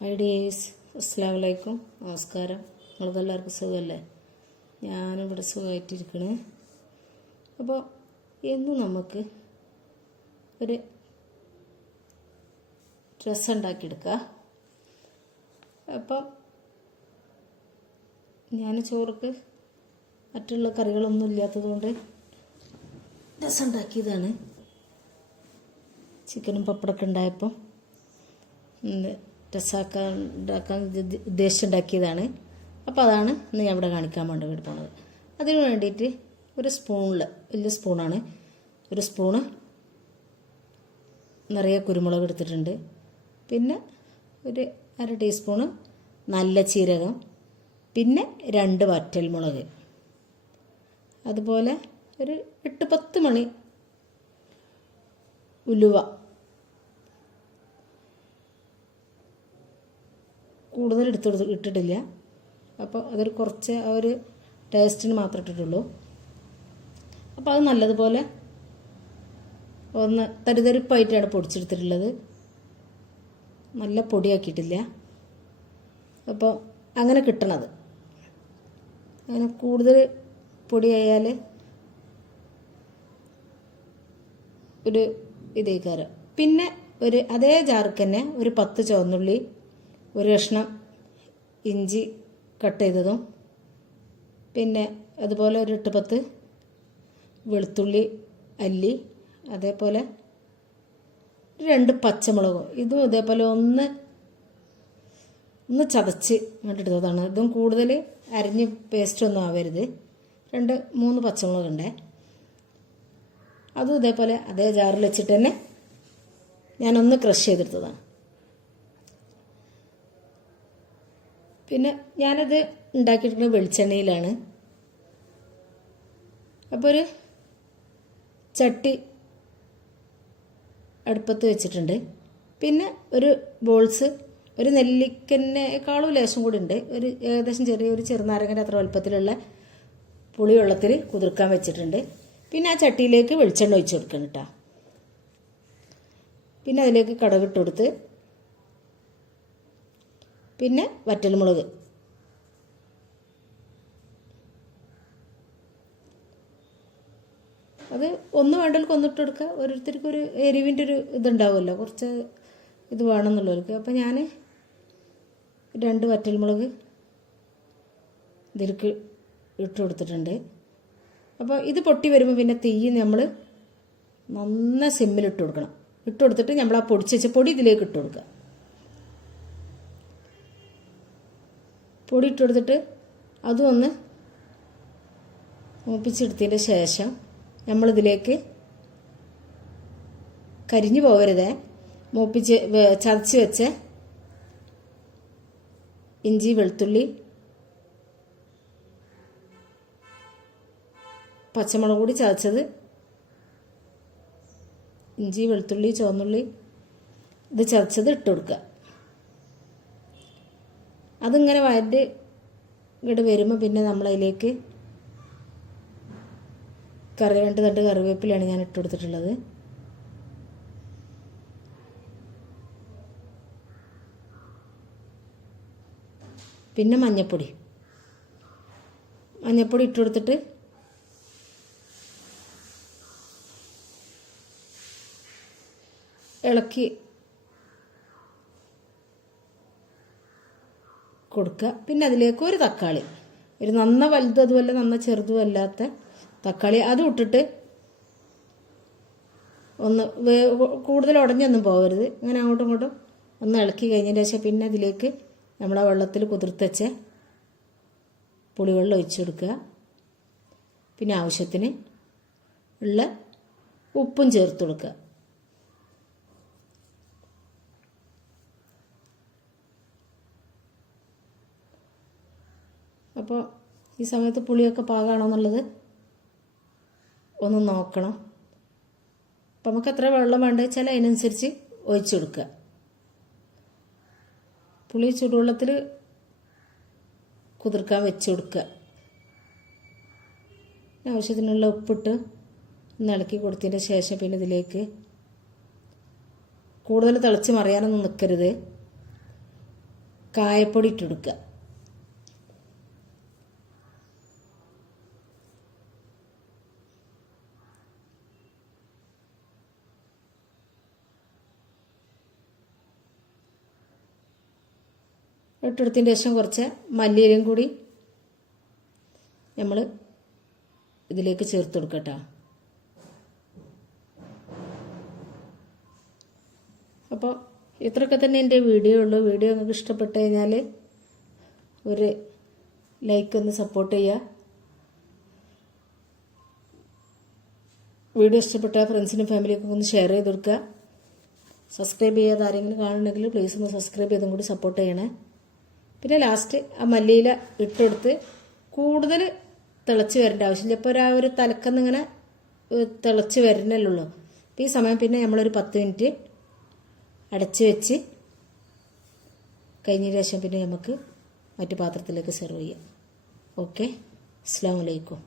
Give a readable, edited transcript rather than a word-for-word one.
Hi dears, അസ്സലാമു അലൈക്കും. നമസ്കാരം. നിങ്ങൾക്കെല്ലാവർക്കും സുഖമല്ലേ? ഞാനിവിടെ സുഖമായിട്ടിരിക്കണേ. അപ്പോൾ ഇന്ന് നമുക്ക് ഒരു രസം ഉണ്ടാക്കിയെടുക്കാം. അപ്പം ഞാൻ ചോർക്ക് മറ്റുള്ള കറികളൊന്നും ഇല്ലാത്തത് കൊണ്ട് രസം ഉണ്ടാക്കിയതാണ്. ചിക്കനും പപ്പടമൊക്കെ ഉണ്ടായപ്പം ഉണ്ടാക്കാൻ ഉദ്ദേശിച്ചുണ്ടാക്കിയതാണ്. അപ്പോൾ അതാണ് ഇന്ന് ഞാൻ ഇവിടെ കാണിക്കാൻ വേണ്ടി പോണത്. അതിന് വേണ്ടിയിട്ട് ഒരു സ്പൂണിൽ, വലിയ സ്പൂണാണ്, ഒരു സ്പൂണ് നിറയെ കുരുമുളക് എടുത്തിട്ടുണ്ട്. പിന്നെ ഒരു 1/2 ടീസ്പൂണ് നല്ല ജീരകം, പിന്നെ 2 വറ്റൽമുളക്, അതുപോലെ ഒരു 8-10 മണി ഉലുവ. കൂടുതൽ ഇട്ടിട്ടില്ല. അപ്പോൾ അതൊരു കുറച്ച് ആ ഒരു ടേസ്റ്റിന് മാത്രമേ ഇട്ടിട്ടുള്ളൂ. അപ്പോൾ അത് നല്ലതുപോലെ ഒന്ന് തരിതരിപ്പായിട്ടാണ് പൊടിച്ചെടുത്തിട്ടുള്ളത്, നല്ല പൊടിയാക്കിയിട്ടില്ല. അപ്പോൾ അങ്ങനെ കിട്ടണത്. അങ്ങനെ കൂടുതൽ പൊടിയായാൽ ഒരു ഇതേക്കാരം. പിന്നെ ഒരു അതേ ജാർക്ക് തന്നെ ഒരു 10 ചുവന്നുള്ളി, ഒരു കഷ്ണം ഇഞ്ചി കട്ട് ചെയ്തതും, പിന്നെ അതുപോലെ ഒരു 8-10 വെളുത്തുള്ളി അല്ലി, അതേപോലെ 2 പച്ചമുളകും. ഇതും ഇതേപോലെ ഒന്ന് ചതച്ച് ഇങ്ങോട്ടെടുത്തതാണ്. ഇതും കൂടുതൽ അരിഞ്ഞ് പേസ്റ്റൊന്നും ആവരുത്. 2-3 പച്ചമുളകുണ്ടേ. അതും ഇതേപോലെ അതേ ജാറിൽ വെച്ചിട്ട് തന്നെ ഞാനൊന്ന് ക്രഷ് ചെയ്തെടുത്തതാണ്. പിന്നെ ഞാനത് ഉണ്ടാക്കിയിട്ടുള്ള വെളിച്ചെണ്ണയിലാണ്. അപ്പോൾ ഒരു ചട്ടി അടുപ്പത്ത് വെച്ചിട്ടുണ്ട്. പിന്നെ ഒരു ബോൾസ്, ഒരു നെല്ലിക്കന്നേക്കാളും ലേശം കൂടി ഉണ്ട്, ഒരു ഏകദേശം ചെറിയൊരു ചെറുനാരങ്ങൻ്റെ അത്ര വലുപ്പത്തിലുള്ള പുളിവെള്ളത്തിൽ കുതിർക്കാൻ വെച്ചിട്ടുണ്ട്. പിന്നെ ആ ചട്ടിയിലേക്ക് വെളിച്ചെണ്ണ ഒഴിച്ച് കൊടുക്കണം കേട്ടോ. പിന്നെ അതിലേക്ക് കടുകിട്ട് കൊടുത്ത്, പിന്നെ വറ്റൽമുളക്, അത് ഒന്ന് വേണ്ടവർക്ക് ഒന്നിട്ട് കൊടുക്കുക. ഓരോരുത്തർക്കും ഒരു എരിവിൻ്റെ ഒരു ഇതുണ്ടാവുമല്ലോ, കുറച്ച് ഇത് വേണമെന്നുള്ളവർക്ക്. അപ്പോൾ ഞാൻ 2 വറ്റൽമുളക് ഇതിലേക്ക് ഇട്ട് കൊടുത്തിട്ടുണ്ട്. അപ്പോൾ ഇത് പൊട്ടി വരുമ്പോൾ പിന്നെ തീ നമ്മൾ നന്ന സിമ്മിലിട്ട് കൊടുക്കണം. ഇട്ട് കൊടുത്തിട്ട് നമ്മൾ ആ പൊടിച്ച് വെച്ച പൊടി ഇതിലേക്ക് ഇട്ട് കൊടുക്കുക. പൊടി ഇട്ട് കൊടുത്തിട്ട് അതും ഒന്ന് മൂപ്പിച്ചെടുത്തതിൻ്റെ ശേഷം നമ്മളിതിലേക്ക് കരിഞ്ഞു പോകരുതേ, ചതച്ച് വെച്ച ഇഞ്ചി, വെളുത്തുള്ളി, പച്ചമുളക് കൂടി ചതച്ചത്, ഇഞ്ചി, വെളുത്തുള്ളി, ചുവന്നുള്ളി ഇത് ചതച്ചത് ഇട്ട് കൊടുക്കുക. അതിങ്ങനെ വഴറ്റി ഇങ്ങോട്ട് വരുമ്പോൾ പിന്നെ നമ്മളതിലേക്ക് 2 തണ്ട് കറിവേപ്പിലയാണ് ഞാൻ ഇട്ട് കൊടുത്തിട്ടുള്ളത്. പിന്നെ മഞ്ഞൾപ്പൊടി ഇട്ട് കൊടുത്തിട്ട് ഇളക്കി കൊടുക്കുക. പിന്നെ അതിലേക്ക് ഒരു തക്കാളി, ഒരു നന്ന വലുതും അതുമല്ല നന്ന ചെറുതും അല്ലാത്ത തക്കാളി, അതും ഇട്ടിട്ട് ഒന്ന് കൂടുതൽ ഉടഞ്ഞൊന്നും പോകരുത്. ഇങ്ങനെ അങ്ങോട്ടും ഇങ്ങോട്ടും ഒന്ന് ഇളക്കി കഴിഞ്ഞതിന് ശേഷം പിന്നെ അതിലേക്ക് നമ്മൾ ആ വെള്ളത്തിൽ കുതിർത്ത് വെച്ച പുളിവെള്ളം ഒഴിച്ച് കൊടുക്കുക. പിന്നെ ആവശ്യത്തിന് ഉള്ള ഉപ്പും ചേർത്ത് കൊടുക്കുക. അപ്പോൾ ഈ സമയത്ത് പുളിയൊക്കെ പാകമാണോ എന്നുള്ളത് ഒന്ന് നോക്കണം. അപ്പം നമുക്ക് എത്ര വെള്ളം വേണ്ടത് വെച്ചാൽ അതിനനുസരിച്ച് ഒഴിച്ചു കൊടുക്കുക. പുളി ചൂടുവെള്ളത്തിൽ കുതിർക്കാൻ വെച്ച് കൊടുക്കുക. ആവശ്യത്തിനുള്ള ഉപ്പിട്ട് ഒന്ന് ഇളക്കി കൊടുത്തതിൻ്റെ ശേഷം പിന്നെ ഇതിലേക്ക് കൂടുതൽ തിളച്ച് മറിയാനൊന്നും നിൽക്കരുത്. കായപ്പൊടി ഇട്ടെടുക്കുക. ഇട്ടെടുത്തതിന് ശേഷം കുറച്ച് മല്ലിയിലയും കൂടി നമ്മൾ ഇതിലേക്ക് ചേർത്ത് കൊടുക്കട്ടോ. അപ്പോൾ ഇത്രയൊക്കെ തന്നെ എൻ്റെ വീഡിയോ ഉള്ളൂ. വീഡിയോ നിങ്ങൾക്ക് ഇഷ്ടപ്പെട്ട് കഴിഞ്ഞാൽ ഒരു ലൈക്ക് ഒന്ന് സപ്പോർട്ട് ചെയ്യുക. വീഡിയോ ഇഷ്ടപ്പെട്ട ഫ്രണ്ട്സിനും ഫാമിലിയൊക്കെ ഒന്ന് ഷെയർ ചെയ്ത് കൊടുക്കുക. സബ്സ്ക്രൈബ് ചെയ്യാതെ ആരെങ്കിലും കാണുന്നുണ്ടെങ്കിൽ പ്ലീസ് ഒന്ന് സബ്സ്ക്രൈബ് ചെയ്തും കൂടി സപ്പോർട്ട് ചെയ്യണേ. പിന്നെ ലാസ്റ്റ് ആ മല്ലിയില ഇട്ടെടുത്ത് കൂടുതൽ തിളച്ച് വരേണ്ട ആവശ്യമില്ല. ഇപ്പോൾ ഒരു തലക്കന്നിങ്ങനെ തിളച്ച് വരുന്നല്ലുള്ളൂ. അപ്പോൾ ഈ സമയം പിന്നെ നമ്മളൊരു 10 മിനിറ്റ് അടച്ച് വെച്ച് കഴിഞ്ഞ ശേഷം പിന്നെ നമുക്ക് മറ്റു പാത്രത്തിലേക്ക് സെർവ് ചെയ്യാം. ഓക്കെ, അസ്സലാമു അലൈക്കും.